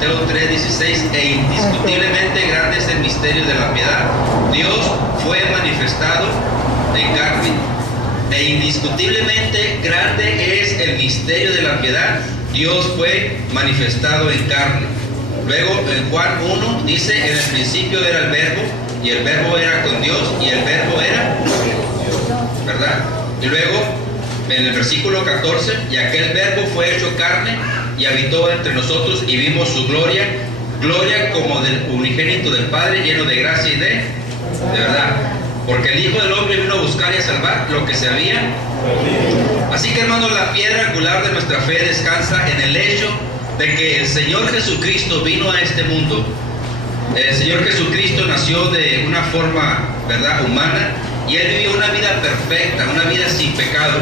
Timoteo 3:16, e indiscutiblemente grande es el misterio de la piedad. Dios fue manifestado en carne. E indiscutiblemente grande es el misterio de la piedad. Dios fue manifestado en carne. Luego en Juan 1 dice, en el principio era el verbo, y el verbo era con Dios, y el verbo era, ¿verdad? Y luego en el versículo 14, y aquel verbo fue hecho carne y habitó entre nosotros, y vimos su gloria, gloria como del unigénito del Padre, lleno de gracia y de verdad. Porque el Hijo del Hombre vino a buscar y a salvar lo que se había. Así que, hermanos, la piedra angular de nuestra fe descansa en el hecho de que el Señor Jesucristo vino a este mundo. El Señor Jesucristo nació de una forma, ¿verdad?, humana, y Él vivió una vida perfecta, una vida sin pecado.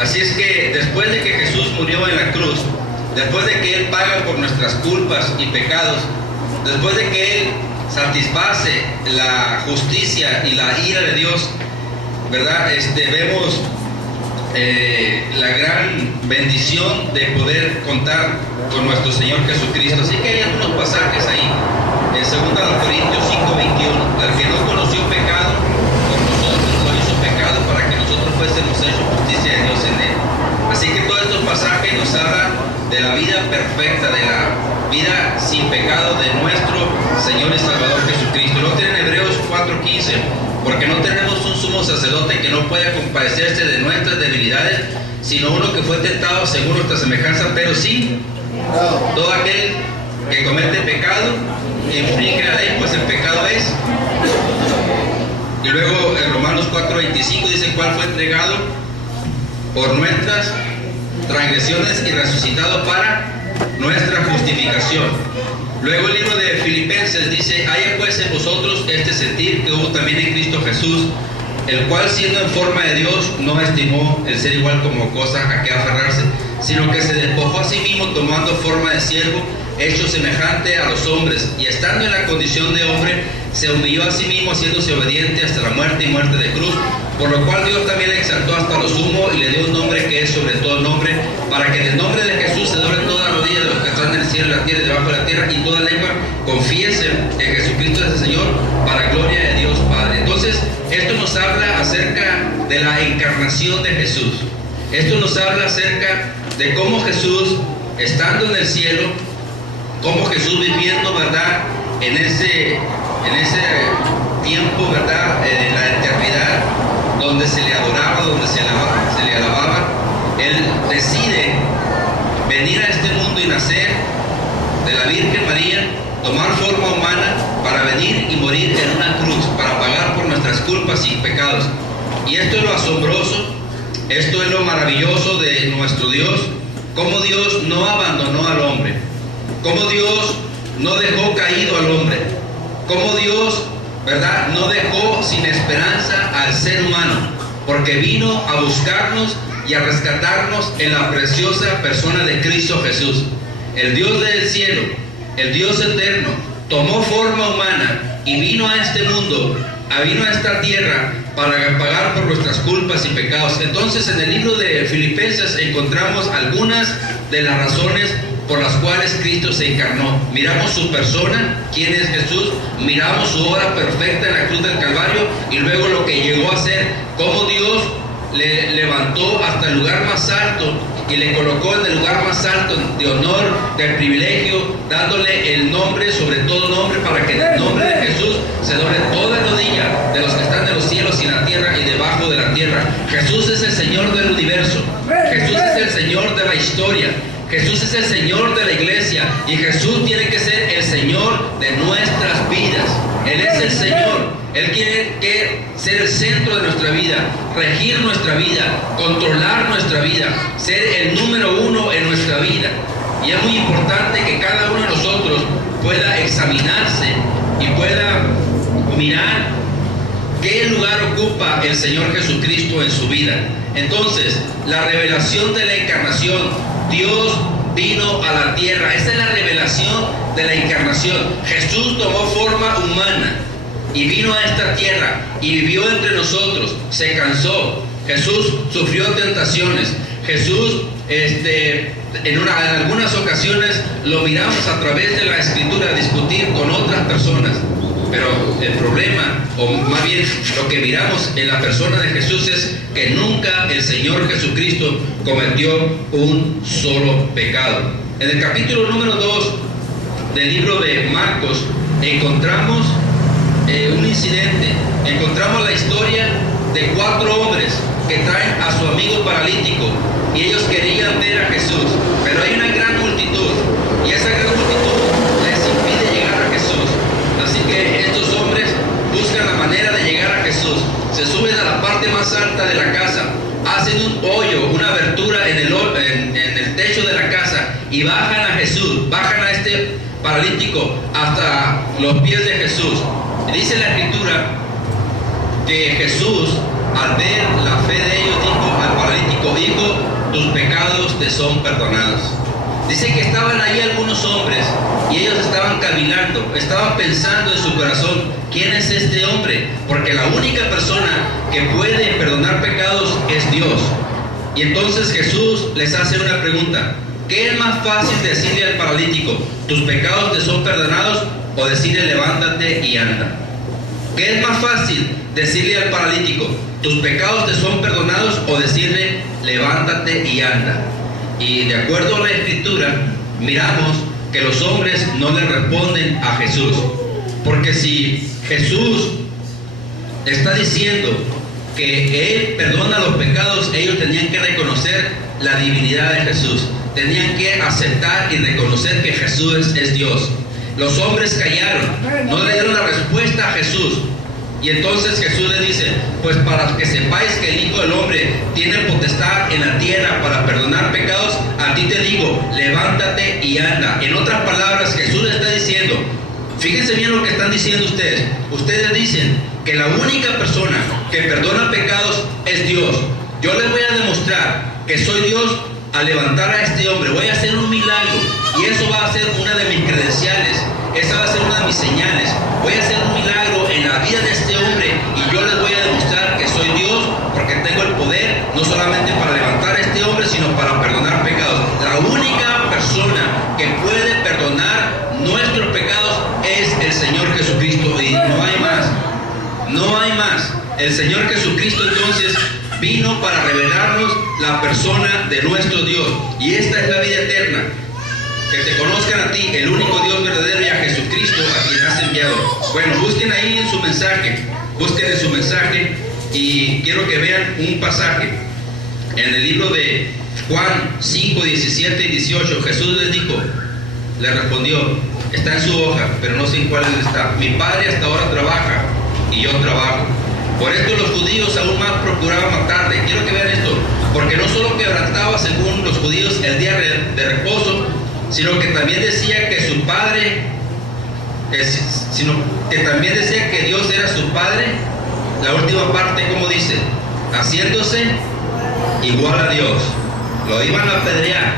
Así es que después de que Jesús murió en la cruz, después de que Él paga por nuestras culpas y pecados, después de que Él satisface la justicia y la ira de Dios, ¿verdad? Vemos la gran bendición de poder contar con nuestro Señor Jesucristo. Así que hay algunos pasajes ahí, en 2 Corintios 5:21, al que no conoció pecado, por nosotros lo hizo pecado para que nosotros fuésemos hechos justicia de Dios en él. Así que todos estos pasajes nos hablan de la vida perfecta, de la vida sin pecado de nuestro Señor y Salvador Jesucristo. Lo tiene en Hebreos 4:15, porque no tenemos un sumo sacerdote que no pueda compadecerse de nuestras debilidades, sino uno que fue tentado según nuestra semejanza, pero sí todo aquel que comete pecado infringe la ley, pues el pecado es. Y luego en Romanos 4:25 dice, cuál fue entregado por nuestras transgresiones y resucitado para nuestra justificación. Luego el libro de Filipenses dice, haya pues en vosotros este sentir que hubo también en Cristo Jesús, el cual siendo en forma de Dios no estimó el ser igual como cosa a que aferrarse, sino que se despojó a sí mismo tomando forma de siervo, hecho semejante a los hombres, y estando en la condición de hombre, se humilló a sí mismo, haciéndose obediente hasta la muerte y muerte de cruz, por lo cual Dios también le exaltó hasta lo sumo y le dio un nombre que es sobre todo nombre, para que en el nombre de Jesús se doble toda la rodilla de los que están en el cielo, en la tierra y debajo de la tierra, y toda lengua confiese que Jesucristo es el Señor, para gloria de Dios Padre. Entonces, esto nos habla acerca de la encarnación de Jesús. Esto nos habla acerca de cómo Jesús, estando en el cielo, cómo Jesús viviendo, ¿verdad?, en ese tiempo, ¿verdad?, en la eternidad, donde se le adoraba, donde se le alababa, Él decide venir a este mundo y nacer de la Virgen María, tomar forma humana para venir y morir en una cruz, para pagar por nuestras culpas y pecados. Y esto es lo asombroso, esto es lo maravilloso de nuestro Dios, cómo Dios no abandonó al hombre, cómo Dios no dejó caído al hombre, cómo Dios, ¿verdad?, no dejó sin esperanza al ser humano, porque vino a buscarnos y a rescatarnos en la preciosa persona de Cristo Jesús. El Dios del cielo, el Dios eterno, tomó forma humana y vino a este mundo, vino a esta tierra para pagar por nuestras culpas y pecados. Entonces, en el libro de Filipenses encontramos algunas de las razones por las cuales Cristo se encarnó. Miramos su persona, quién es Jesús, miramos su obra perfecta en la cruz del Calvario, y luego lo que llegó a ser, cómo Dios le levantó hasta el lugar más alto y le colocó en el lugar más alto de honor, de privilegio, dándole el nombre sobre todo nombre, para que en el nombre de Jesús se doble toda rodilla de los que están en los cielos y en la tierra y debajo de la tierra. Jesús es el Señor del universo, Jesús es el Señor de la historia, Jesús es el Señor de la iglesia, y Jesús tiene que ser el Señor de nuestras vidas. Él es el Señor. Él quiere ser el centro de nuestra vida, regir nuestra vida, controlar nuestra vida, ser el número uno en nuestra vida. Y es muy importante que cada uno de nosotros pueda examinarse y pueda mirar qué lugar ocupa el Señor Jesucristo en su vida. Entonces, la revelación de la encarnación, Dios vino a la tierra. Esa es la revelación de la encarnación. Jesús tomó forma humana y vino a esta tierra y vivió entre nosotros, se cansó. Jesús sufrió tentaciones. Jesús en algunas ocasiones lo miramos a través de la Escritura discutir con otras personas, pero el problema, o más bien lo que miramos en la persona de Jesús, es que nunca el Señor Jesucristo cometió un solo pecado. En el capítulo número 2 del libro de Marcos encontramos un incidente, encontramos la historia de 4 hombres que traen a su amigo paralítico y ellos querían ver a Jesús, pero hay una gran multitud y esa gran multitud les impide llegar a Jesús. Así que estos hombres buscan la manera de llegar a Jesús, se suben a la parte más alta de la casa, hacen un hoyo, una abertura en el techo de la casa y bajan a Jesús, bajan a este paralítico hasta los pies de Jesús. Dice la Escritura que Jesús, al ver la fe de ellos, dijo al paralítico: hijo, tus pecados te son perdonados. Dice que estaban ahí algunos hombres y ellos estaban cavilando, estaban pensando en su corazón: ¿quién es este hombre? Porque la única persona que puede perdonar pecados es Dios. Y entonces Jesús les hace una pregunta: ¿qué es más fácil decirle al paralítico: tus pecados te son perdonados, o decirle: levántate y anda? ¿Qué es más fácil decirle al paralítico: tus pecados te son perdonados, o decirle: levántate y anda? Y de acuerdo a la Escritura, miramos que los hombres no le responden a Jesús, porque si Jesús está diciendo que Él perdona los pecados, ellos tenían que reconocer la divinidad de Jesús, tenían que aceptar y reconocer que Jesús es Dios. Los hombres callaron, no le dieron la respuesta a Jesús. Y entonces Jesús le dice: pues para que sepáis que el Hijo del Hombre tiene potestad en la tierra para perdonar pecados, a ti te digo, levántate y anda. En otras palabras, Jesús le está diciendo, fíjense bien lo que están diciendo ustedes. Ustedes dicen que la única persona que perdona pecados es Dios. Yo les voy a demostrar que soy Dios al levantar a este hombre. Voy a hacer un milagro y eso va a ser una de mis credenciales. Esa va a ser una de mis señales. Voy a hacer un milagro en la vida de este hombre y yo les voy a demostrar que soy Dios, porque tengo el poder no solamente para levantar a este hombre, sino para perdonar pecados. La única persona que puede perdonar nuestros pecados es el Señor Jesucristo, y no hay más. No hay más. El Señor Jesucristo entonces vino para revelarnos la persona de nuestro Dios, y esta es la vida eterna: que te conozcan a ti, el único Dios verdadero, y a Jesucristo a quien has enviado. Bueno, busquen ahí en su mensaje, busquen en su mensaje, y quiero que vean un pasaje en el libro de Juan 5, 17 y 18. Jesús les dijo, le respondió, está en su hoja, pero no sé en cuál está: mi Padre hasta ahora trabaja y yo trabajo. Por esto los judíos aún más procuraban matarle. Quiero que vean esto, porque no solo quebrantaba, según los judíos, el día de reposo, sino que también decía que su padre, también decía que Dios era su padre. La última parte, como dice, haciéndose igual a Dios. Lo iban a apedrear.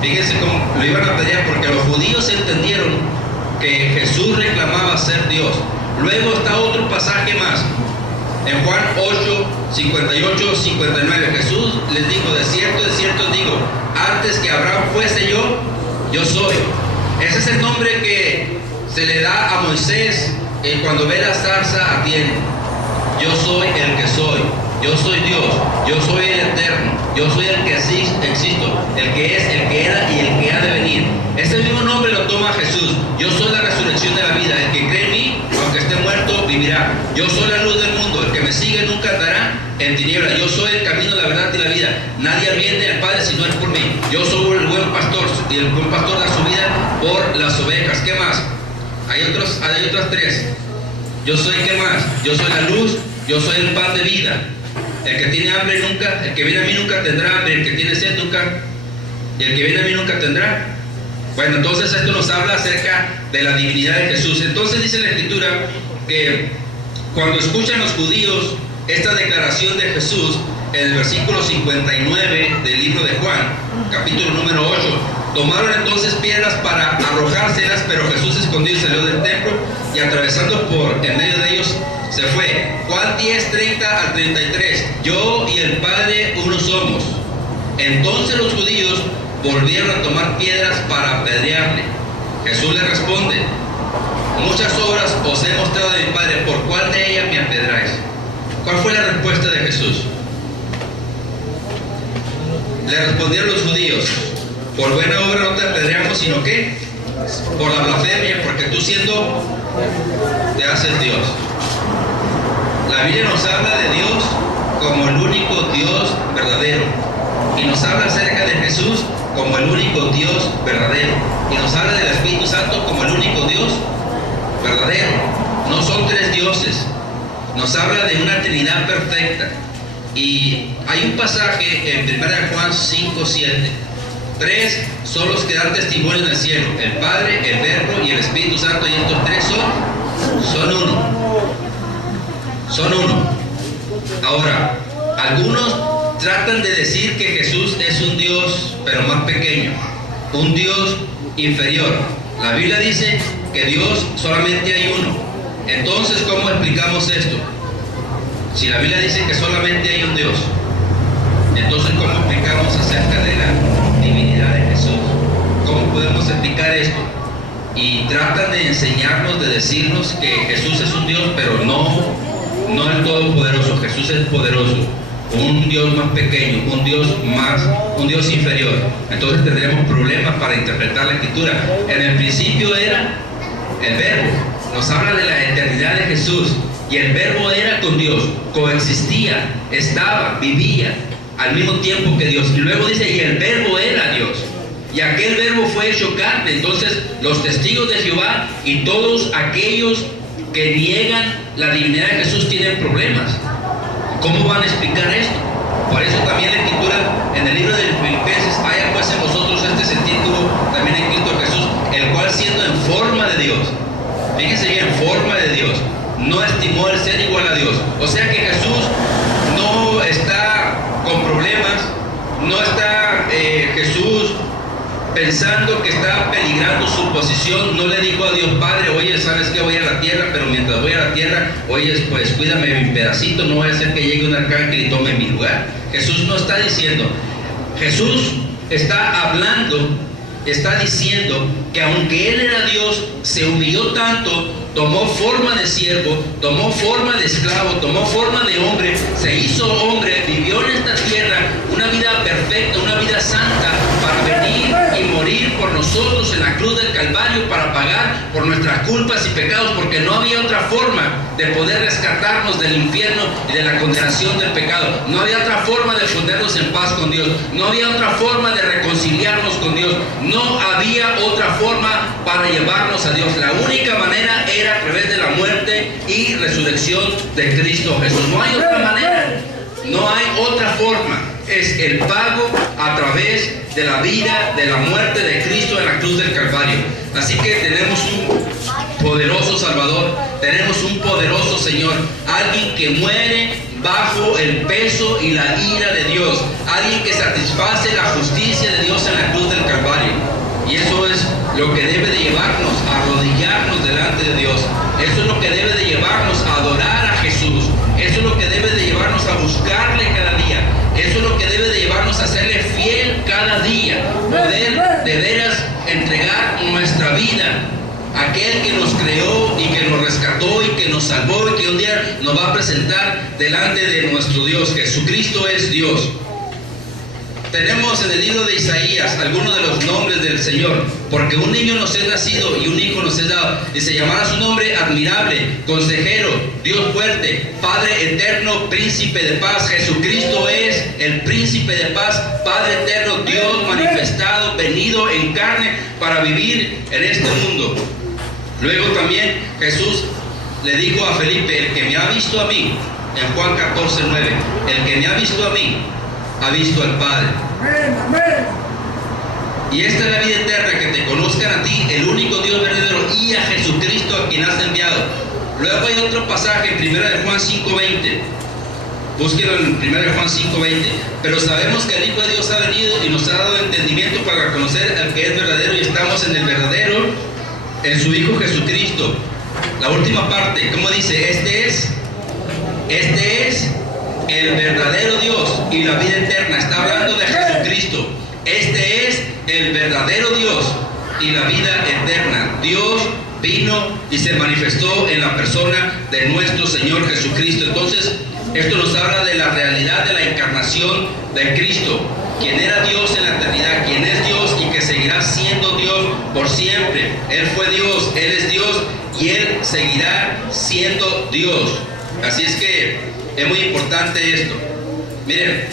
Fíjense cómo lo iban a apedrear, porque los judíos entendieron que Jesús reclamaba ser Dios. Luego está otro pasaje más, en Juan 8, 58, 59. Jesús les dijo: de cierto os digo, antes que Abraham fuese yo soy. Ese es el nombre que se le da a Moisés cuando ve la zarza ardiente. Yo soy el que soy, yo soy Dios, yo soy el eterno, yo soy el que existo, el que es, el que era y el que ha de venir. Ese mismo nombre lo toma Jesús. Yo soy la resurrección de la vida, el que cree en mí, aunque esté muerto, vivirá. Yo soy la luz del mundo, el que me sigue nunca andará en tinieblas. Yo soy el camino, la verdad y la vida. Nadie viene al Padre si no es por mí. Yo soy el buen pastor, y el buen pastor da su vida por las ovejas. ¿Qué más? Hay otras 3. Yo soy, ¿qué más? Yo soy la luz, yo soy el pan de vida. El que tiene hambre nunca, el que viene a mí nunca tendrá hambre, el que tiene sed nunca, y el que viene a mí nunca tendrá. Bueno, entonces esto nos habla acerca de la divinidad de Jesús. Entonces dice la Escritura que cuando escuchan los judíos esta declaración de Jesús, en el versículo 59 del libro de Juan, capítulo número 8, tomaron entonces piedras para arrojárselas, pero Jesús se escondió y salió del templo, y atravesando por en medio de ellos se fue. Juan 10, 30 al 33. Yo y el Padre uno somos. Entonces los judíos volvieron a tomar piedras para apedrearle. Jesús le responde: muchas obras os he mostrado de mi Padre, ¿por cuál de ellas me apedráis? ¿Cuál fue la respuesta de Jesús? Le respondieron los judíos: por buena obra no te apedreamos, sino que por la blasfemia, porque tú siendo te haces Dios. La Biblia nos habla de Dios como el único Dios verdadero, y nos habla acerca de Jesús como el único Dios verdadero, y nos habla del Espíritu Santo como el único Dios verdadero. No son tres dioses, nos habla de una Trinidad perfecta. Y hay un pasaje en 1 Juan 5:7. Tres son los que dan testimonio en el cielo: el Padre, el Verbo y el Espíritu Santo, y estos tres son uno. Son uno. Ahora, algunos tratan de decir que Jesús es un Dios, pero más pequeño, un Dios inferior. La Biblia dice que Dios solamente hay uno. Entonces, ¿cómo explicamos esto? Si la Biblia dice que solamente hay un Dios, entonces ¿cómo explicamos acerca de la divinidad de Jesús? ¿Cómo podemos explicar esto? Y tratan de enseñarnos, de decirnos que Jesús es un Dios, pero no el Todopoderoso. Jesús es poderoso, un Dios más pequeño, un Dios inferior. Entonces tendremos problemas para interpretar la Escritura. En el principio era el Verbo, nos habla de la eternidad de Jesús, y el Verbo era con Dios, coexistía, estaba, vivía al mismo tiempo que Dios. Y luego dice: y el Verbo era Dios, y aquel Verbo fue hecho carne. Entonces los testigos de Jehová y todos aquellos que niegan la divinidad de Jesús tienen problemas. ¿Cómo van a explicar esto? Por eso también la Escritura en el libro de Filipenses: haya pues en vosotros este sentir que hubo también en Cristo Jesús, el cual siendo en forma de Dios, fíjense bien, en forma de Dios, no estimó el ser igual a Dios. O sea que Jesús no está con problemas, no está Jesús pensando que está peligrando su posición. No le dijo a Dios Padre: oye, ¿sabes qué? Voy a la tierra, pero mientras voy a la tierra, oye, pues cuídame mi pedacito, no vaya a ser que llegue un arcángel y tome mi lugar. Jesús no está diciendo. Jesús está hablando, está diciendo que aunque Él era Dios, se humilló tanto, tomó forma de siervo, tomó forma de esclavo, tomó forma de hombre, se hizo hombre, vivió en esta tierra una vida perfecta, una vida santa, para venir y morir por nosotros en la cruz del Calvario, para pagar por nuestras culpas y pecados, porque no había otra forma de poder rescatarnos del infierno y de la condenación del pecado. No había otra forma de ponernos en paz con Dios, no había otra forma de reconciliarnos con Dios, no había otra forma para llevarnos a Dios. La única manera era a través de la muerte y resurrección de Cristo Jesús. No hay otra manera, no hay otra forma. Es el pago a través de la vida, de la muerte de Cristo en la cruz del Calvario. Así que tenemos un poderoso Salvador, tenemos un poderoso Señor, alguien que muere bajo el peso y la ira de Dios, alguien que satisface la justicia de Dios en la cruz del Calvario. Y eso es lo que debe de llevarnos a arrodillarnos delante de Dios. Eso es lo que debe de llevarnos a adorar a Jesús. Eso es lo que debe de llevarnos a buscarle cada día. Eso es lo que debe de llevarnos a serle fiel cada día. Poder de veras entregar nuestra vida a aquel que nos creó y que nos rescató y que nos salvó y que un día nos va a presentar delante de nuestro Dios. Jesucristo es Dios. Tenemos en el libro de Isaías algunos de los nombres del Señor. Porque un niño nos es nacido y un hijo nos es dado, y se llamará su nombre Admirable, Consejero, Dios fuerte, Padre eterno, Príncipe de paz. Jesucristo es el Príncipe de paz, Padre eterno, Dios manifestado, venido en carne para vivir en este mundo. Luego también Jesús le dijo a Felipe: el que me ha visto a mí, en Juan 14:9, el que me ha visto a mí, ha visto al Padre. Y esta es la vida eterna, que te conozcan a ti, el único Dios verdadero, y a Jesucristo a quien has enviado. Luego hay otro pasaje en 1 Juan 5:20. Búsquelo en 1 Juan 5:20. Pero sabemos que el Hijo de Dios ha venido y nos ha dado entendimiento para conocer al que es verdadero, y estamos en el verdadero, en su Hijo Jesucristo. La última parte, ¿cómo dice? Este es el verdadero Dios y la vida eterna. Está hablando de Jesucristo. Este es el verdadero Dios y la vida eterna. Dios vino y se manifestó en la persona de nuestro Señor Jesucristo. Entonces, esto nos habla de la realidad de la encarnación de Cristo, quien era Dios en la eternidad, quien es Dios y que seguirá siendo Dios por siempre. Él fue Dios, Él es Dios y Él seguirá siendo Dios. Así es que es muy importante esto. Miren,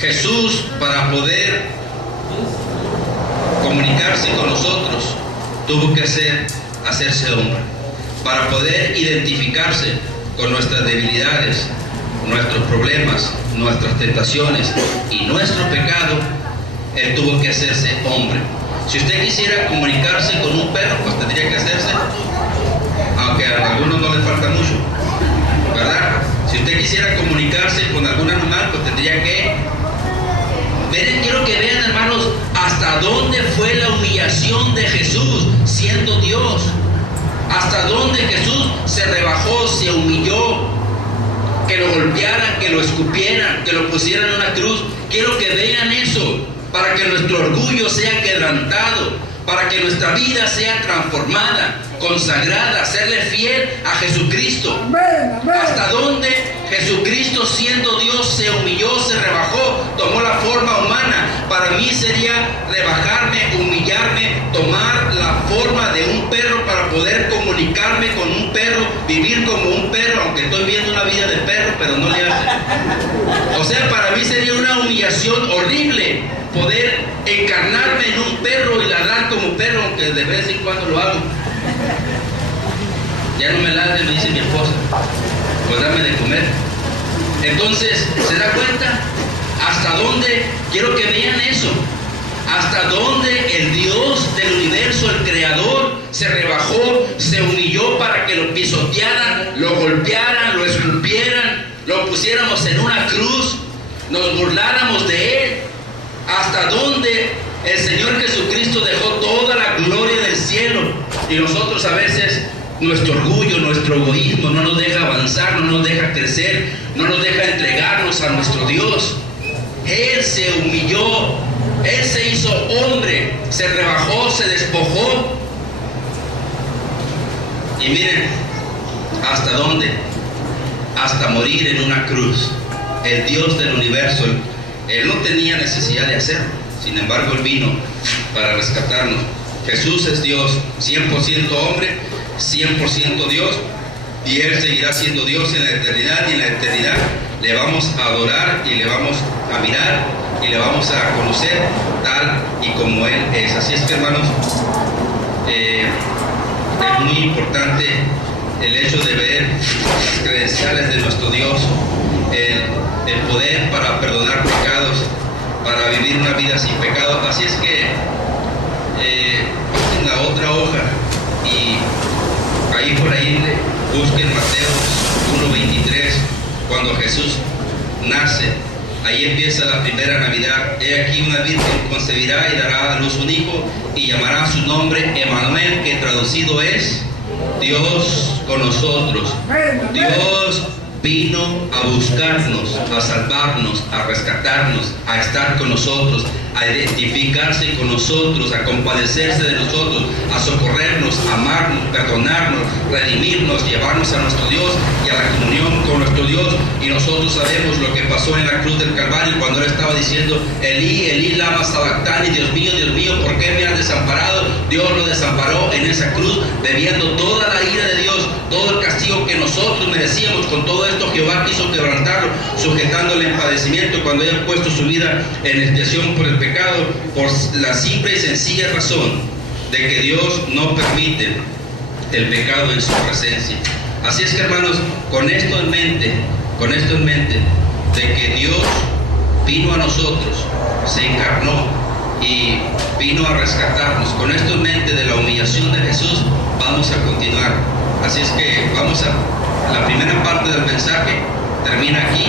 Jesús, para poder comunicarse con nosotros, tuvo que hacerse hombre. Para poder identificarse con nuestras debilidades, nuestros problemas, nuestras tentaciones y nuestro pecado, Él tuvo que hacerse hombre. Si usted quisiera comunicarse con un perro, pues tendría que hacerse, aunque a algunos no les falta mucho, ¿verdad? Si usted quisiera comunicarse con algún animal, pues tendría que... Miren, quiero que vean, hermanos, hasta dónde fue la humillación de Jesús siendo Dios. Hasta dónde Jesús se rebajó, se humilló, que lo golpearan, que lo escupieran, que lo pusieran en una cruz. Quiero que vean eso, para que nuestro orgullo sea quebrantado, para que nuestra vida sea transformada, consagrada, serle fiel a Jesucristo. Amén, amén. Hasta dónde Jesucristo, siendo Dios, se humilló, se rebajó, tomó la forma humana. Para mí sería rebajarme, humillarme, tomar la forma de un perro para poder comunicarme con un perro, vivir como un perro, aunque estoy viendo una vida de perro, pero no le hace. O sea, para mí sería una humillación horrible poder encarnarme en un perro y ladrar como perro, aunque de vez en cuando lo hago. Ya no me ladre, me dice mi esposa, pues dame de comer. Entonces, ¿se da cuenta? ¿Hasta dónde? Quiero que vean eso. Hasta dónde el Dios del universo, el Creador, se rebajó, se humilló para que lo pisotearan, lo golpearan, lo escupieran, lo pusiéramos en una cruz, nos burláramos de Él. Hasta dónde el Señor Jesucristo dejó toda la gloria del cielo y nosotros a veces nuestro orgullo, nuestro egoísmo no nos deja avanzar, no nos deja crecer, no nos deja entregarnos a nuestro Dios. Él se humilló, Él se hizo hombre, se rebajó, se despojó. Y miren, ¿hasta dónde? Hasta morir en una cruz. El Dios del universo, Él no tenía necesidad de hacerlo, sin embargo Él vino para rescatarnos. Jesús es Dios, 100% hombre, 100% Dios, y Él seguirá siendo Dios en la eternidad, y en la eternidad le vamos a adorar y le vamos a mirar y le vamos a conocer tal y como Él es. Así es que, hermanos, es muy importante el hecho de ver las credenciales de nuestro Dios, el poder para perdonar pecados, para vivir una vida sin pecado. Así es que en la otra hoja y ahí por ahí busquen Mateo 1:23, cuando Jesús nace. Ahí empieza la primera Navidad. He aquí una virgen concebirá y dará a luz un hijo y llamará su nombre Emmanuel, que traducido es Dios con nosotros. Dios vino a buscarnos, a salvarnos, a rescatarnos, a estar con nosotros, a identificarse con nosotros, a compadecerse de nosotros, a socorrernos, a amarnos, perdonarnos, redimirnos, llevarnos a nuestro Dios y a la comunión con nuestro Dios. Y nosotros sabemos lo que pasó en la cruz del Calvario cuando Él estaba diciendo: Elí, Elí, lama sabactani, Dios mío, ¿por qué me has desamparado? Dios lo desamparó en esa cruz, bebiendo toda la ira de Dios, todo el castigo que nosotros merecíamos. Con todo esto Jehová quiso quebrantarlo, sujetándole en padecimiento cuando haya puesto su vida en expiación por el pecado, por la simple y sencilla razón de que Dios no permite el pecado en su presencia. Así es que, hermanos, con esto en mente, de que Dios vino a nosotros, se encarnó y vino a rescatarnos, con esto en mente de la humillación de Jesús, vamos a continuar. Así es que vamos a la primera parte del mensaje, termina aquí.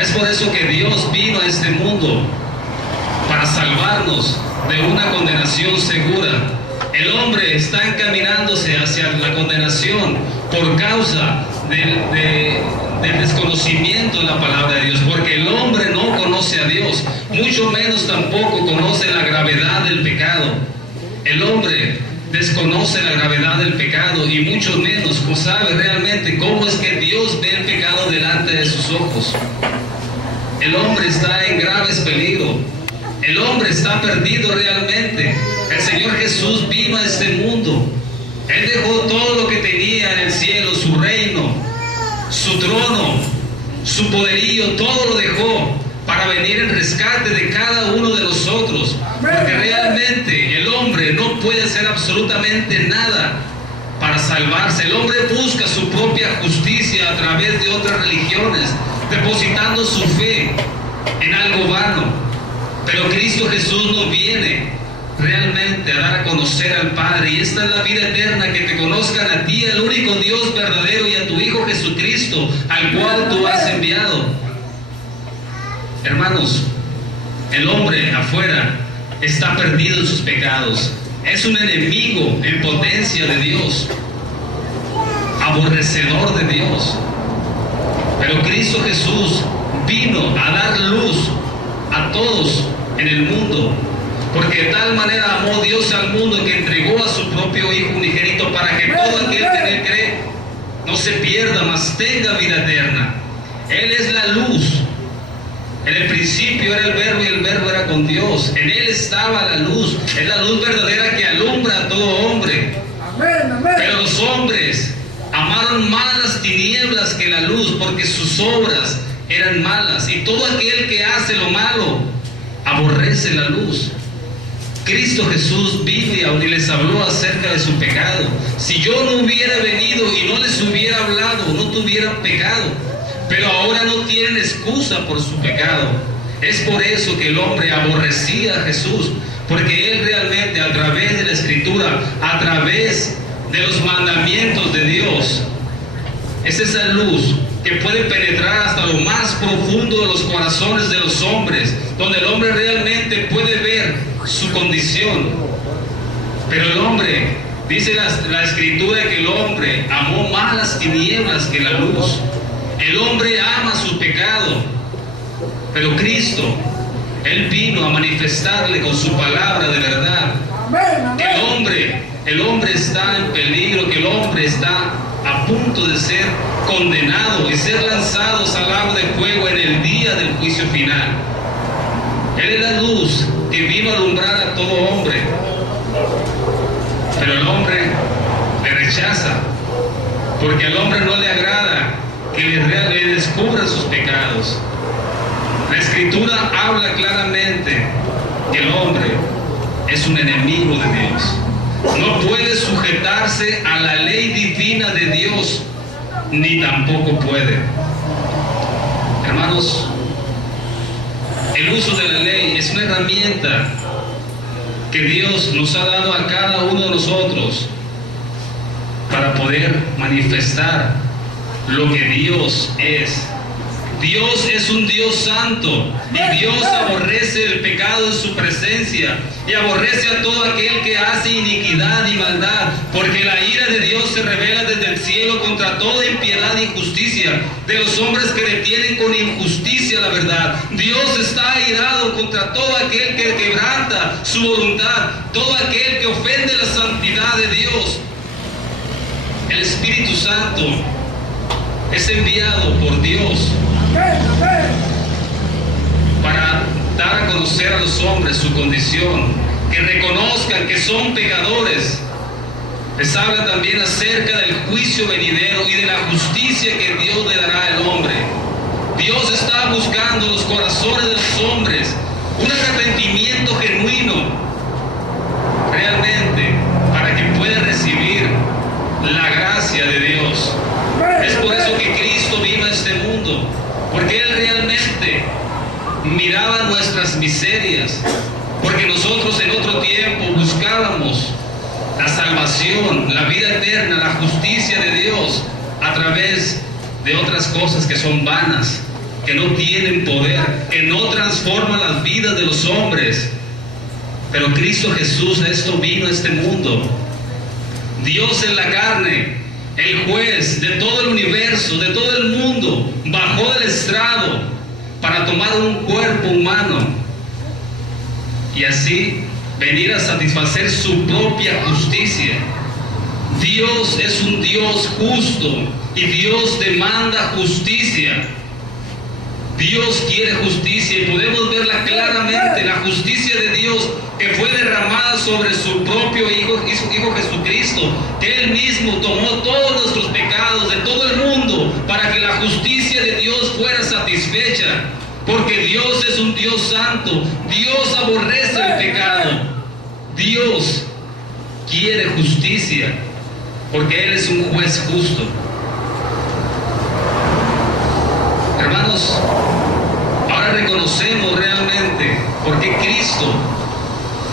Es por eso que Dios vino a este mundo, para salvarnos de una condenación segura. El hombre está encaminándose hacia la condenación por causa del desconocimiento de la palabra de Dios, porque el hombre no conoce a Dios, mucho menos tampoco conoce la gravedad del pecado. El hombre desconoce la gravedad del pecado y mucho menos sabe realmente cómo es que Dios ve el pecado delante de sus ojos. El hombre está en graves peligros. El hombre está perdido realmente. El Señor Jesús vino a este mundo. Él dejó todo lo que tenía en el cielo, su reino, su trono, su poderío, todo lo dejó para venir en rescate de cada uno de nosotros. Porque realmente el hombre no puede hacer absolutamente nada para salvarse. El hombre busca su propia justicia a través de otras religiones, depositando su fe en algo vano. Pero Cristo Jesús no viene realmente a dar a conocer al Padre, y esta es la vida eterna, que te conozcan a ti, el único Dios verdadero, y a tu Hijo Jesucristo, al cual tú has enviado. Hermanos, el hombre afuera está perdido en sus pecados, es un enemigo en potencia de Dios, aborrecedor de Dios. Pero Cristo Jesús vino a dar luz a todos en el mundo, porque de tal manera amó Dios al mundo que entregó a su propio Hijo unigénito, para que todo aquel que en él cree no se pierda, mas tenga vida eterna. Él es la luz. En el principio era el Verbo, y el Verbo era con Dios. En él estaba la luz. Es la luz verdadera que alumbra a todo hombre. Pero los hombres amaron más las tinieblas que la luz, porque sus obras eran malas, y todo aquel que hace lo malo aborrece la luz. Cristo Jesús vino y les habló acerca de su pecado. Si yo no hubiera venido y no les hubiera hablado, no tuvieran pecado. Pero ahora no tienen excusa por su pecado. Es por eso que el hombre aborrecía a Jesús, porque él realmente, a través de la Escritura, a través de los mandamientos de Dios, es esa luz que puede penetrar hasta lo más profundo de los corazones de los hombres, donde el hombre realmente puede ver su condición. Pero el hombre, dice la Escritura, que el hombre amó más las tinieblas que la luz. El hombre ama su pecado, pero Cristo, Él vino a manifestarle con su palabra de verdad que el hombre está en peligro, que el hombre está a punto de ser condenado y ser lanzados al lago de fuego en el día del juicio final. Él es la luz que vino a alumbrar a todo hombre, pero el hombre le rechaza, porque al hombre no le agrada que le descubran sus pecados. La Escritura habla claramente que el hombre es un enemigo de Dios. No puede sujetarse a la ley divina de Dios, ni tampoco puede. Hermanos, el uso de la ley es una herramienta que Dios nos ha dado a cada uno de nosotros para poder manifestar lo que Dios es. Dios es un Dios santo, y Dios aborrece el pecado en su presencia, y aborrece a todo aquel que hace iniquidad y maldad, porque la ira de Dios se revela desde el cielo contra toda impiedad e injusticia de los hombres que detienen con injusticia la verdad. Dios está airado contra todo aquel que quebranta su voluntad, todo aquel que ofende la santidad de Dios. El Espíritu Santo es enviado por Dios para dar a conocer a los hombres su condición, que reconozcan que son pecadores. Les habla también acerca del juicio venidero y de la justicia que Dios le dará al hombre. Dios está buscando los corazones de los hombres, un arrepentimiento genuino, realmente, para que puedan recibir la gracia de Dios. Es por eso que Cristo vino a este mundo, porque Él realmente miraba nuestras miserias, porque nosotros en otro tiempo buscábamos la salvación, la vida eterna, la justicia de Dios a través de otras cosas que son vanas, que no tienen poder, que no transforman las vidas de los hombres. Pero Cristo Jesús a esto vino a este mundo. Dios en la carne el juez de todo el universo, de todo el mundo, bajó del estrado para tomar un cuerpo humano y así venir a satisfacer su propia justicia. Dios es un Dios justo y Dios demanda justicia. Dios quiere justicia y podemos verla claramente, la justicia de Dios que fue derramada sobre su propio Hijo Jesucristo, que Él mismo tomó todos nuestros pecados de todo el mundo para que la justicia de Dios fuera satisfecha, porque Dios es un Dios santo, Dios aborrece el pecado, Dios quiere justicia, porque Él es un juez justo. Hermanos, ahora reconocemos realmente por qué Cristo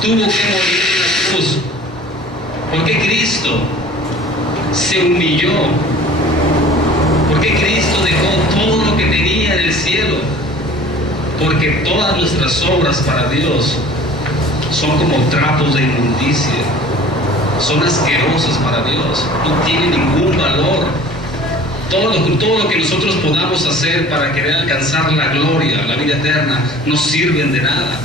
tuvo que morir en la cruz, por qué Cristo se humilló, por qué Cristo dejó todo lo que tenía en el cielo, porque todas nuestras obras para Dios son como trapos de inmundicia, son asquerosas para Dios, no tienen ningún valor. Todo lo que nosotros podamos hacer para querer alcanzar la gloria, la vida eterna, no sirven de nada.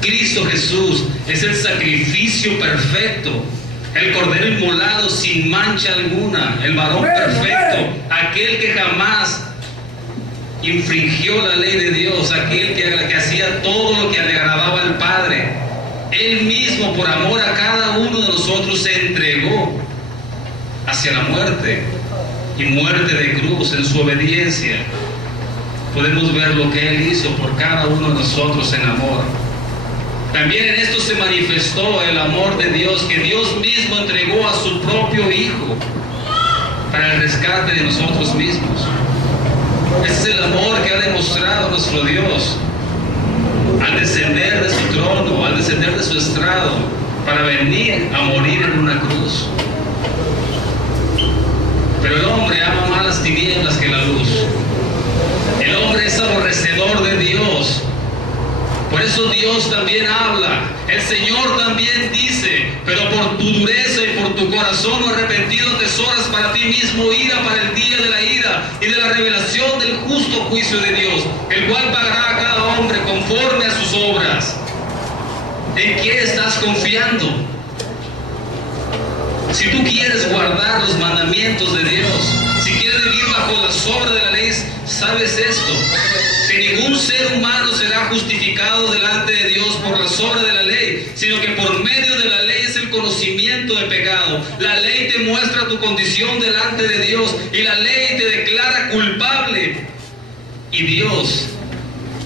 Cristo Jesús es el sacrificio perfecto, el cordero inmolado sin mancha alguna, el varón perfecto, aquel que jamás infringió la ley de Dios, aquel que hacía todo lo que le agradaba al Padre. Él mismo, por amor a cada uno de nosotros, se entregó hacia la muerte, y muerte de cruz en su obediencia. Podemos ver lo que Él hizo por cada uno de nosotros en amor. También en esto se manifestó el amor de Dios, que Dios mismo entregó a su propio Hijo para el rescate de nosotros mismos. Ese es el amor que ha demostrado nuestro Dios al descender de su trono, al descender de su estrado, para venir a morir en una cruz. Pero el hombre ama más las tinieblas que la luz. El hombre es aborrecedor de Dios. Por eso Dios también habla. El Señor también dice: pero por tu dureza y por tu corazón no arrepentido atesoras para ti mismo ira para el día de la ira y de la revelación del justo juicio de Dios, el cual pagará a cada hombre conforme a sus obras. ¿En qué estás confiando? Si tú quieres guardar los mandamientos de Dios, si quieres vivir bajo la sombra de la ley, sabes esto: que ningún ser humano será justificado delante de Dios por la sobra de la ley, sino que por medio de la ley es el conocimiento de pecado. La ley te muestra tu condición delante de Dios y la ley te declara culpable. Y Dios,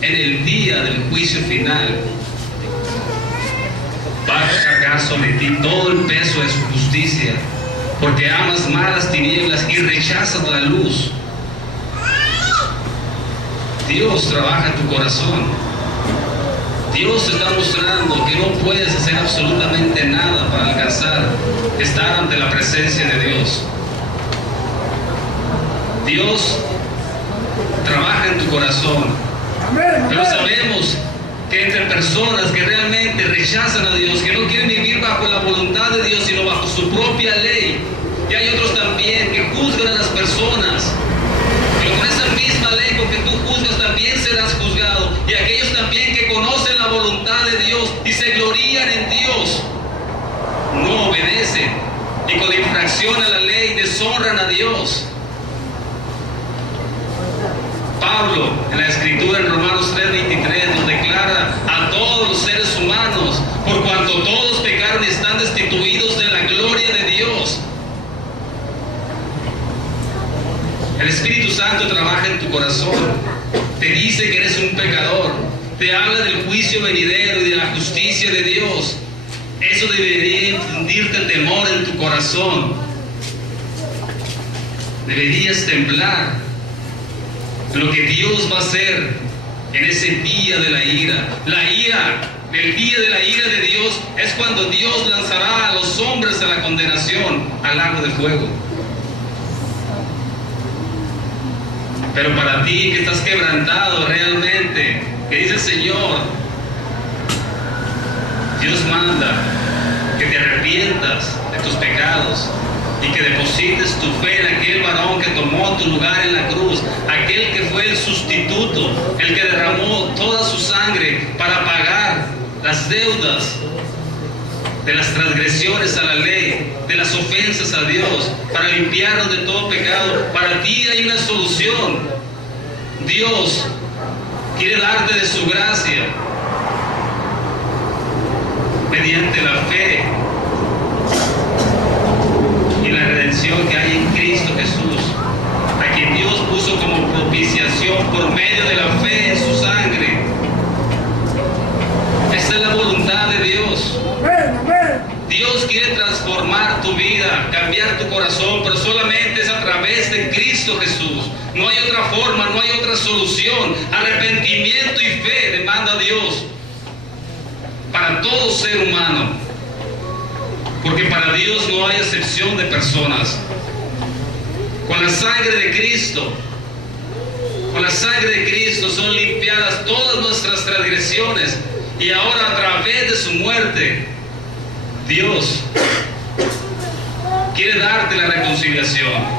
en el día del juicio final, va a cargar sobre ti todo el peso de su justicia, porque amas más las tinieblas y rechazas la luz. Dios trabaja en tu corazón. Dios te está mostrando que no puedes hacer absolutamente nada para alcanzar estar ante la presencia de Dios. Dios trabaja en tu corazón, pero sabemos que entre personas que realmente rechazan a Dios, que no quieren vivir bajo la voluntad de Dios, sino bajo su propia ley, y hay otros también que juzgan a las personas, pero con esa misma ley con que tú juzgas también serás juzgado, y aquellos también que conocen la voluntad de Dios y se glorían en Dios, no obedecen, y con infracción a la ley deshonran a Dios. Pablo, en la Escritura, en Romanos 3:23, nos declara a todos los seres humanos: por cuanto todos pecaron y están destituidos de la gloria de Dios. El Espíritu Santo trabaja en tu corazón, te dice que eres un pecador, te habla del juicio venidero y de la justicia de Dios. Eso debería infundirte temor en tu corazón. Deberías temblar lo que Dios va a hacer en ese día de la ira. La ira, el día de la ira de Dios es cuando Dios lanzará a los hombres a la condenación, al lago de fuego. Pero para ti que estás quebrantado realmente, que dice el Señor, Dios manda que te arrepientas de tus pecados, y que deposites tu fe en aquel varón que tomó tu lugar en la cruz, aquel que fue el sustituto, el que derramó toda su sangre para pagar las deudas de las transgresiones a la ley, de las ofensas a Dios, para limpiarnos de todo pecado. Para ti hay una solución. Dios quiere darte de su gracia mediante la fe y la redención que hay en Cristo Jesús, a quien Dios puso como propiciación por medio de la fe en su sangre. Esta es la voluntad de Dios. Dios quiere transformar tu vida, cambiar tu corazón, pero solamente es a través de Cristo Jesús. No hay otra forma, no hay otra solución. Arrepentimiento y fe demanda Dios para todo ser humano, porque para Dios no hay excepción de personas. Con la sangre de Cristo, con la sangre de Cristo son limpiadas todas nuestras transgresiones, y ahora a través de su muerte Dios quiere darte la reconciliación.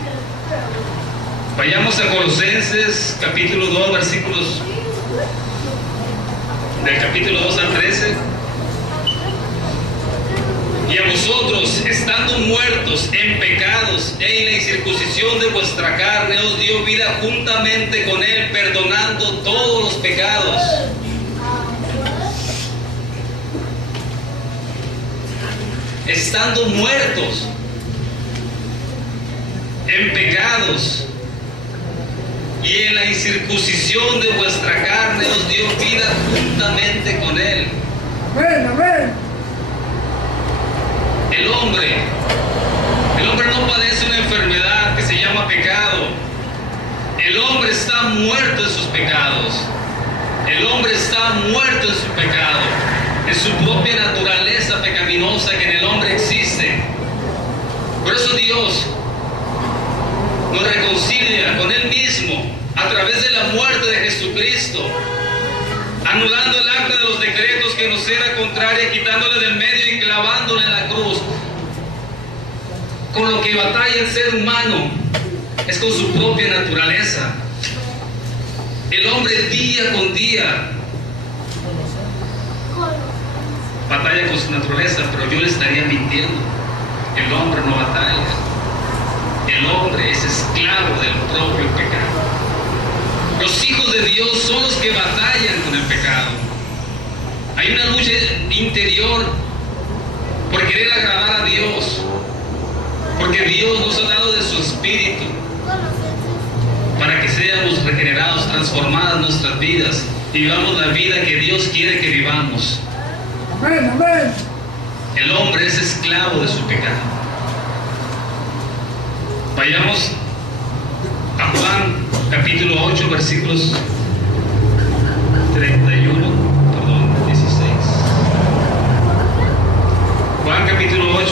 Vayamos a Colosenses capítulo 2, versículos del capítulo 2 al 13. Y a vosotros, estando muertos en pecados e en la incircuncisión de vuestra carne, os dio vida juntamente con Él, perdonando todos los pecados. Estando muertos en pecados y en la incircuncisión de vuestra carne, os dio vida juntamente con Él. Amén, amén. El hombre no padece una enfermedad que se llama pecado. El hombre está muerto en sus pecados. El hombre está muerto en su pecado, en su propia naturaleza pecaminosa que en el hombre existe. Por eso Dios nos reconcilia con Él mismo a través de la muerte de Jesucristo, anulando el acta de los decretos que nos era contraria, quitándole del medio y clavándole en la cruz. Con lo que batalla el ser humano es con su propia naturaleza. El hombre día con día batalla con su naturaleza, pero yo le estaría mintiendo. El hombre no batalla. El hombre es esclavo del propio pecado. Los hijos de Dios son los que batallan con el pecado. Hay una lucha interior por querer agradar a Dios, porque Dios nos ha dado de su espíritu para que seamos regenerados, transformadas nuestras vidas y vivamos la vida que Dios quiere que vivamos. Amén, amén. El hombre es esclavo de su pecado. Vayamos a Juan capítulo 8, versículos 16. Juan capítulo 8.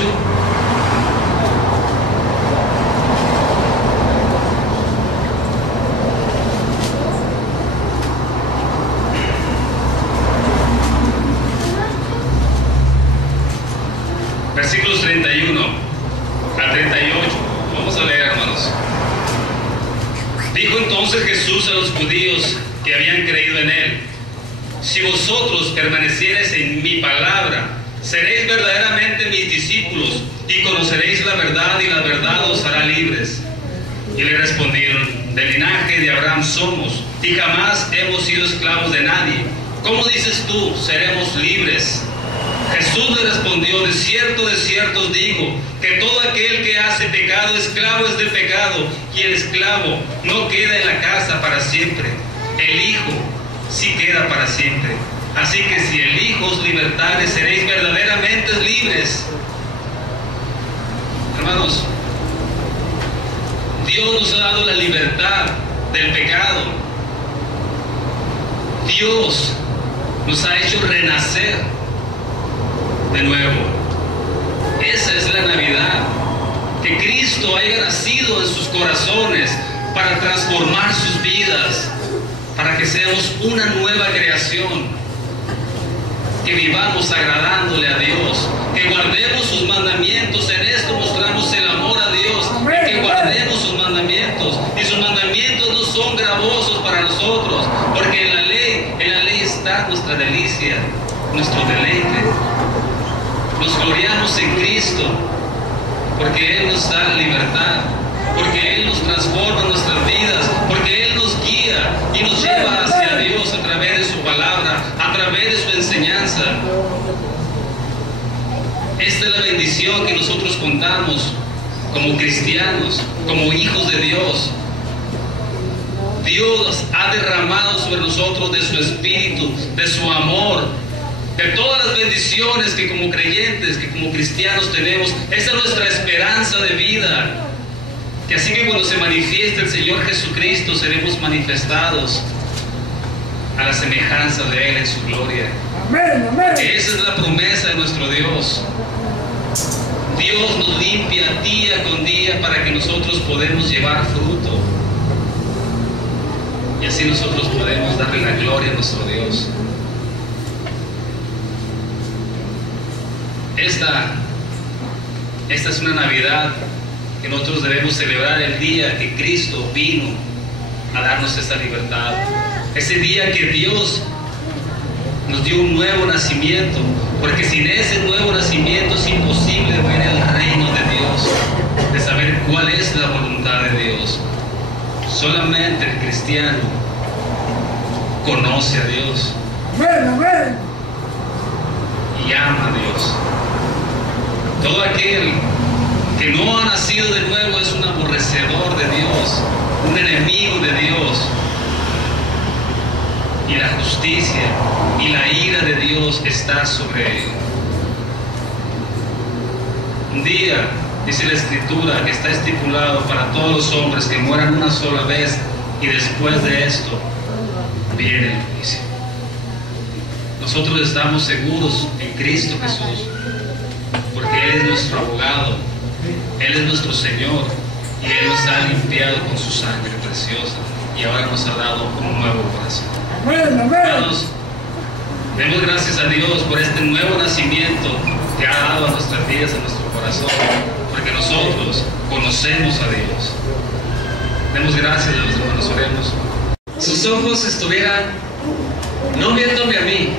Versículos 31 a 38. Vamos a leer, hermanos. Dijo entonces Jesús a los judíos que habían creído en Él: si vosotros permaneciereis en mi palabra, seréis verdaderamente mis discípulos y conoceréis la verdad, y la verdad os hará libres. Y le respondieron: del linaje de Abraham somos, y jamás hemos sido esclavos de nadie. ¿Cómo dices tú, seremos libres? Jesús le respondió: de cierto os digo, que todo aquel que hace pecado, esclavo es del pecado, y el esclavo no queda en la casa para siempre. El Hijo sí queda para siempre. Así que si el Hijo os libertare, seréis verdaderamente libres. Hermanos, Dios nos ha dado la libertad del pecado. Dios nos ha hecho renacer de nuevo. Esa es la Navidad, que Cristo haya nacido en sus corazones para transformar sus vidas, para que seamos una nueva creación, que vivamos agradándole a Dios, que guardemos sus mandamientos. En esto mostramos el amor a Dios. porque Él nos da libertad, porque Él nos transforma nuestras vidas, porque Él nos guía y nos lleva hacia Dios a través de su palabra, a través de su enseñanza. Esta es la bendición que nosotros contamos como cristianos, como hijos de Dios. Dios ha derramado sobre nosotros de su espíritu, de su amor, de todas las bendiciones que como creyentes, que como cristianos tenemos. Esa es nuestra esperanza de vida. Que así que cuando se manifieste el Señor Jesucristo, seremos manifestados a la semejanza de Él en su gloria. Amén, amén. Esa es la promesa de nuestro Dios. Dios nos limpia día con día para que nosotros podamos llevar fruto. Y así nosotros podemos darle la gloria a nuestro Dios. Esta es una Navidad que nosotros debemos celebrar, el día que Cristo vino a darnos esta libertad. Ese día que Dios nos dio un nuevo nacimiento, porque sin ese nuevo nacimiento es imposible ver el reino de Dios, de saber cuál es la voluntad de Dios. Solamente el cristiano conoce a Dios. Amén, amén. Y ama a Dios. Todo aquel que no ha nacido de nuevo es un aborrecedor de Dios, un enemigo de Dios. Y la justicia y la ira de Dios está sobre él. Un día, dice la Escritura, que está estipulado para todos los hombres que mueran una sola vez, y después de esto viene el juicio. Nosotros estamos seguros en Cristo Jesús, porque Él es nuestro abogado, Él es nuestro Señor, y Él nos ha limpiado con su sangre preciosa, y ahora nos ha dado un nuevo corazón. Amén, amén. Hermanos, demos gracias a Dios por este nuevo nacimiento que ha dado a nuestras vidas, a nuestro corazón, porque nosotros conocemos a Dios. Demos gracias a los hermanos, oremos. Sus ojos estuvieran no viéndome a mí,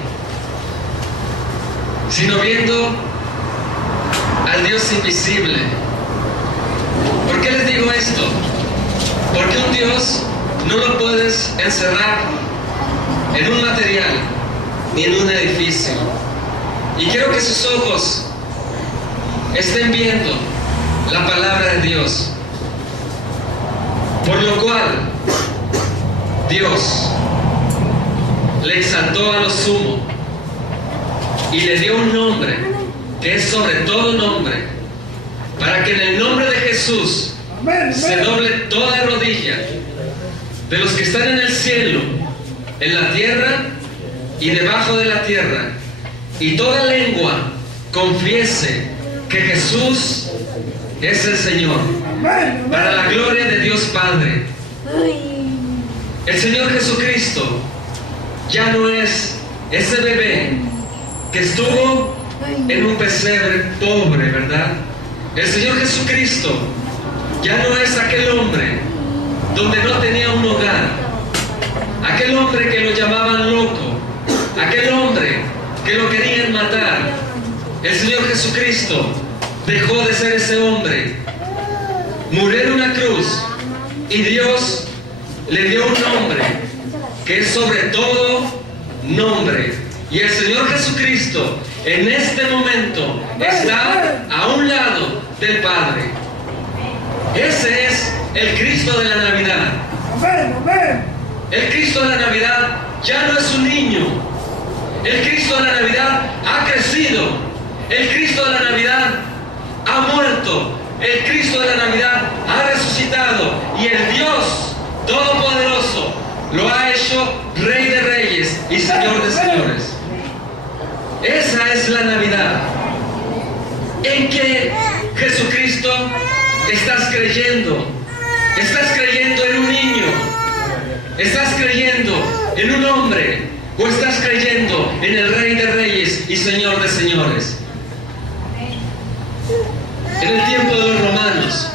sino viendo al Dios invisible. ¿Por qué les digo esto? Porque un Dios no lo puedes encerrar en un material ni en un edificio. Y quiero que sus ojos estén viendo la palabra de Dios. Por lo cual Dios le exaltó a lo sumo y le dio un nombre que es sobre todo nombre, para que en el nombre de Jesús Amén, se amén. doble toda rodilla de los que están en el cielo, en la tierra y debajo de la tierra, y toda lengua confiese que Jesús es el Señor, Amén, para amén. la gloria de Dios Padre. El Señor Jesucristo ya no es ese bebé que estuvo en un pesebre pobre, ¿verdad? El Señor Jesucristo ya no es aquel hombre donde no tenía un hogar, aquel hombre que lo llamaban loco, aquel hombre que lo querían matar. El Señor Jesucristo dejó de ser ese hombre, murió en una cruz, y Dios le dio un nombre que es sobre todo nombre. Y el Señor Jesucristo en este momento está a un lado del Padre. Ese es el Cristo de la Navidad. Amén, amén. El Cristo de la Navidad ya no es un niño. El Cristo de la Navidad ha crecido. El Cristo de la Navidad ha muerto. El Cristo de la Navidad ha resucitado. Y el Dios Todopoderoso lo ha hecho Rey de Reyes y Señor de Señores. Esa es la Navidad. ¿En qué Jesucristo estás creyendo? ¿Estás creyendo en un niño? ¿Estás creyendo en un hombre? ¿O estás creyendo en el Rey de Reyes y Señor de Señores? En el tiempo de los romanos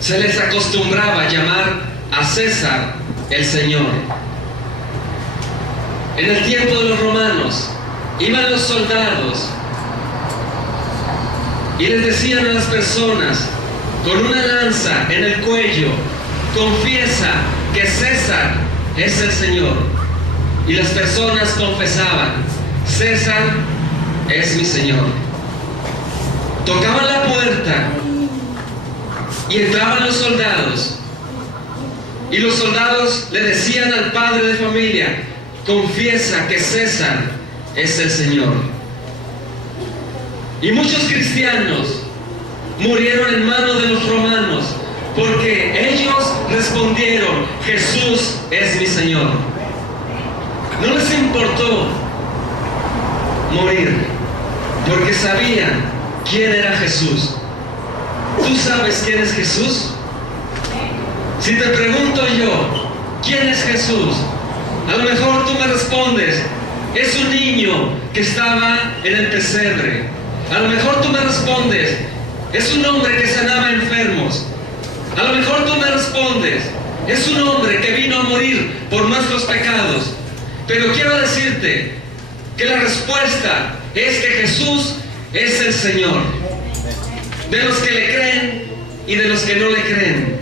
se les acostumbraba llamar a César el Señor. En el tiempo de los romanos iban los soldados y les decían a las personas con una lanza en el cuello: confiesa que César es el Señor. Y las personas confesaban: César es mi Señor. Tocaban la puerta y entraban los soldados, y los soldados le decían al padre de familia: confiesa que César es el Señor. Y muchos cristianos murieron en manos de los romanos porque ellos respondieron: Jesús es mi Señor. No les importó morir porque sabían quién era Jesús. ¿Tú sabes quién es Jesús? Si te pregunto yo, ¿quién es Jesús? A lo mejor tú me respondes: es un niño que estaba en el pesebre. A lo mejor tú me respondes: es un hombre que sanaba enfermos. A lo mejor tú me respondes: es un hombre que vino a morir por nuestros pecados. Pero quiero decirte que la respuesta es que Jesús es el Señor. De los que le creen y de los que no le creen.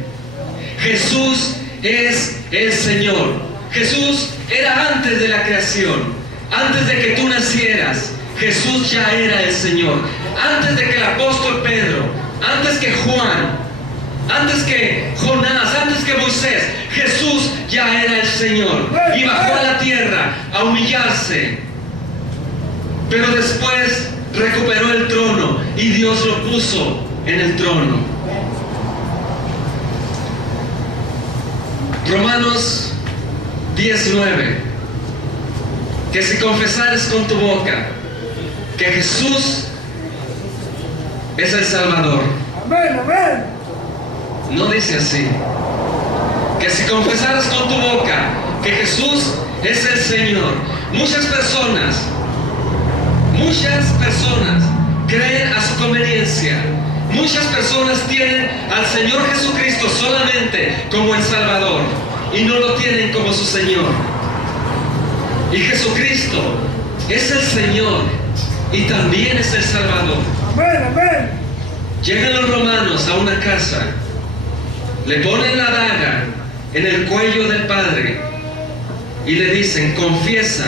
Jesús es el Señor. Jesús era antes de la creación. Antes de que tú nacieras, Jesús ya era el Señor. Antes de que el apóstol Pedro, antes que Juan, antes que Jonás, antes que Moisés, Jesús ya era el Señor. Y bajó a la tierra a humillarse. Pero después recuperó el trono y Dios lo puso en el trono. Romanos 19. Que si confesares con tu boca que Jesús es el Salvador. Amén, amén. No dice así. Que si confesaras con tu boca que Jesús es el Señor. Muchas personas creen a su conveniencia. Muchas personas tienen al Señor Jesucristo solamente como el Salvador y no lo tienen como su Señor. Y Jesucristo es el Señor y también es el Salvador. Amén, amén. Llegan los romanos a una casa, le ponen la daga en el cuello del padre y le dicen: confiesa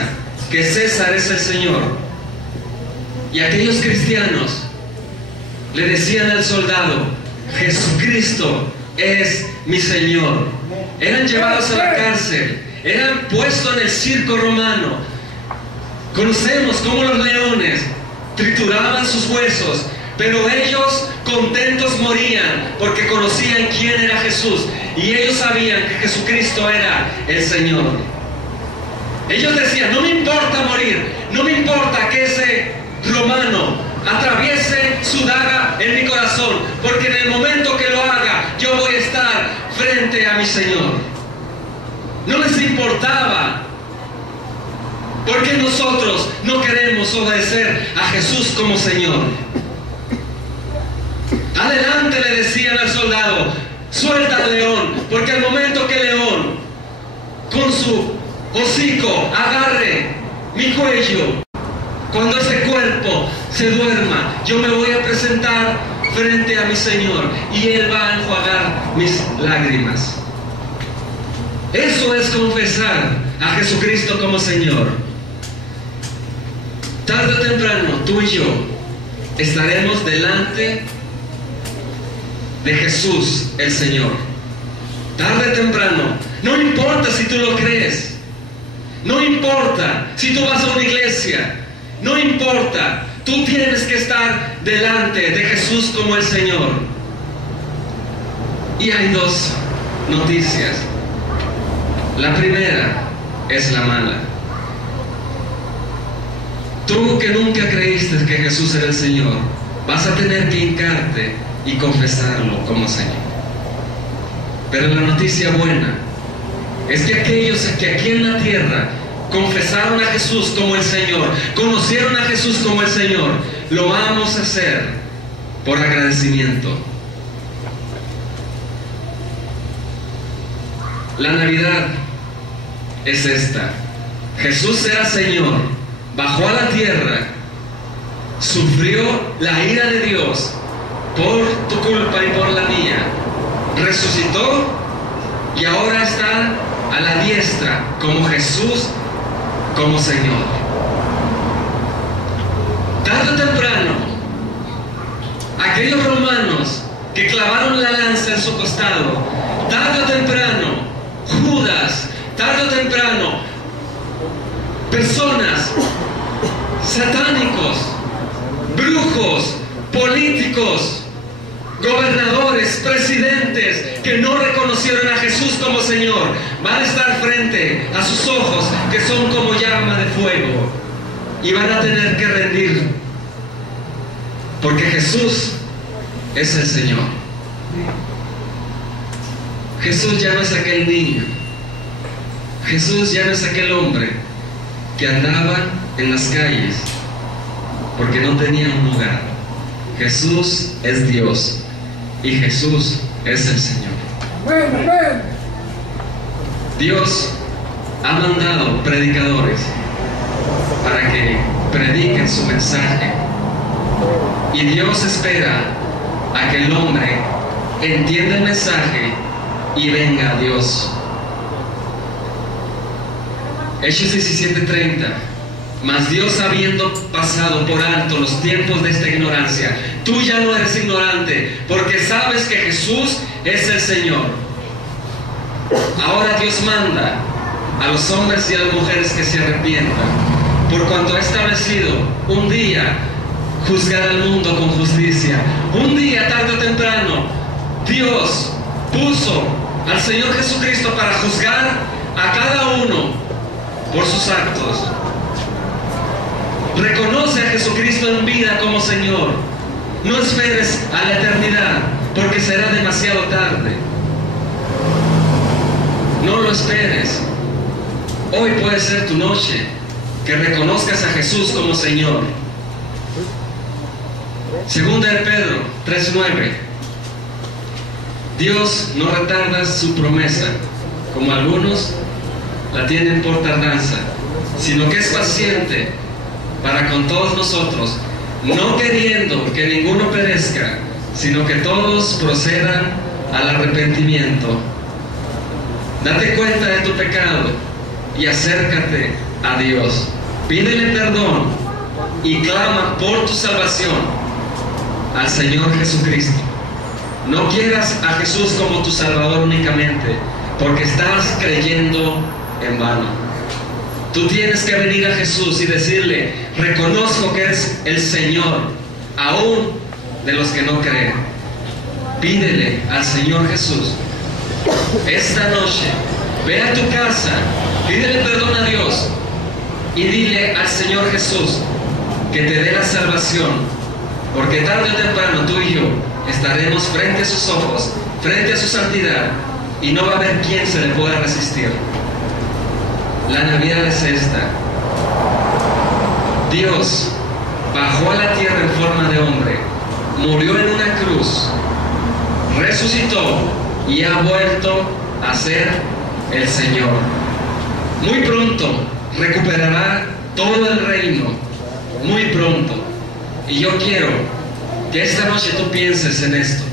que César es el Señor. Y aquellos cristianos le decían al soldado: Jesucristo es mi Señor. Eran llevados a la cárcel, eran puestos en el circo romano. Conocemos cómo los leones trituraban sus huesos, pero ellos contentos morían porque conocían quién era Jesús y ellos sabían que Jesucristo era el Señor. Ellos decían: no me importa morir, no me importa que ese romano atraviese su daga en mi corazón, porque en el momento que lo haga yo voy a estar frente a mi Señor. No les importaba, porque nosotros no queremos obedecer a Jesús como Señor. Adelante, le decían al soldado: suelta al león, porque al momento que el león con su hocico agarre mi cuello, cuando ese cuerpo se duerma, yo me voy a presentar frente a mi Señor y Él va a enjuagar mis lágrimas. Eso es confesar a Jesucristo como Señor. Tarde o temprano, tú y yo estaremos delante de Jesús el Señor. Tarde o temprano. No importa si tú lo crees. No importa si tú vas a una iglesia. No importa. Tú tienes que estar delante de Jesús como el Señor. Y hay dos noticias. La primera es la mala. Tú que nunca creíste que Jesús era el Señor, vas a tener que hincarte y confesarlo como Señor. Pero la noticia buena es que aquellos que aquí en la tierra confesaron a Jesús como el Señor, conocieron a Jesús como el Señor, lo vamos a hacer por agradecimiento. La Navidad es esta. Jesús era Señor, bajó a la tierra, sufrió la ira de Dios por tu culpa y por la mía, resucitó y ahora está a la diestra como Jesús, como Señor. Tarde o temprano, aquellos romanos que clavaron la lanza en su costado, tarde o temprano, Judas, tarde o temprano, personas satánicos, brujos, políticos, gobernadores, presidentes que no reconocieron a Jesús como Señor, van a estar frente a sus ojos que son como llama de fuego y van a tener que rendir, porque Jesús es el Señor. Jesús ya no es aquel niño, Jesús ya no es aquel hombre que andaba en las calles porque no tenía un lugar. Jesús es Dios y Jesús es el Señor. Amén, amén. Dios ha mandado predicadores para que prediquen su mensaje, y Dios espera a que el hombre entienda el mensaje y venga a Dios. Hechos 17:30. Mas Dios, habiendo pasado por alto los tiempos de esta ignorancia, tú ya no eres ignorante, porque sabes que Jesús es el Señor. Ahora Dios manda a los hombres y a las mujeres que se arrepientan, por cuanto ha establecido un día juzgar al mundo con justicia. Un día, tarde o temprano, Dios puso al Señor Jesucristo para juzgar a cada uno por sus actos. Reconoce a Jesucristo en vida como Señor. No esperes a la eternidad, porque será demasiado tarde. No lo esperes. Hoy puede ser tu noche que reconozcas a Jesús como Señor. Segunda de Pedro 3:9. Dios no retarda su promesa, como algunos la tienen por tardanza, sino que es paciente para con todos nosotros, no queriendo que ninguno perezca, sino que todos procedan al arrepentimiento. Date cuenta de tu pecado y acércate a Dios. Pídele perdón y clama por tu salvación al Señor Jesucristo. No quieras a Jesús como tu Salvador únicamente, porque estás creyendo en vano. Tú tienes que venir a Jesús y decirle: reconozco que eres el Señor, aún de los que no creen. Pídele al Señor Jesús esta noche. Ve a tu casa, pídele perdón a Dios y dile al Señor Jesús que te dé la salvación, porque tarde o temprano tú y yo estaremos frente a sus ojos, frente a su santidad, y no va a haber quien se le pueda resistir. La Navidad es esta. Dios bajó a la tierra en forma de hombre, murió en una cruz, resucitó y ha vuelto a ser el Señor. Muy pronto recuperará todo el reino, muy pronto. Y yo quiero que esta noche tú pienses en esto.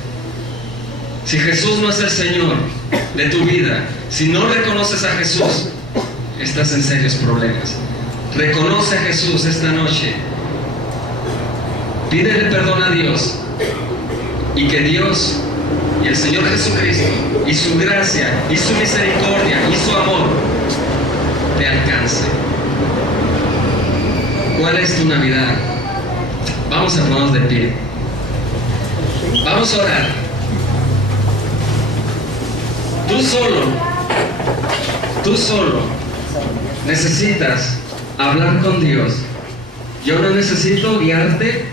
Si Jesús no es el Señor de tu vida, si no reconoces a Jesús, estás en serios problemas. Reconoce a Jesús esta noche. Pídele perdón a Dios, y que Dios y el Señor Jesucristo y su gracia y su misericordia y su amor te alcance. ¿Cuál es tu Navidad? Vamos a ponernos de pie. Vamos a orar. Tú solo necesitas hablar con Dios. Yo no necesito guiarte,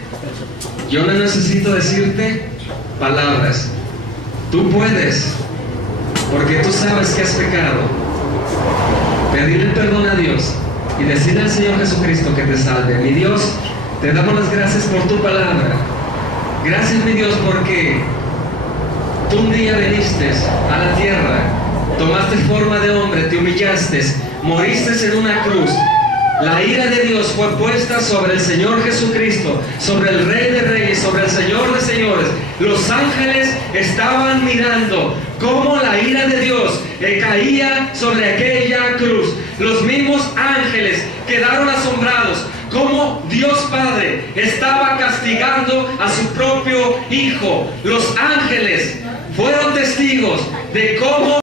yo no necesito decirte palabras. Tú puedes, porque tú sabes que has pecado, pedirle perdón a Dios y decirle al Señor Jesucristo que te salve. Mi Dios, te damos las gracias por tu palabra. Gracias, mi Dios, porque tú un día viniste a la tierra, tomaste forma de hombre, te humillaste, moriste en una cruz La ira de Dios fue puesta sobre el Señor Jesucristo, sobre el Rey de Reyes, sobre el Señor de Señores. Los ángeles estaban mirando cómo la ira de Dios caía sobre aquella cruz. Los mismos ángeles quedaron asombrados cómo Dios Padre estaba castigando a su propio Hijo. Los ángeles fueron testigos de cómo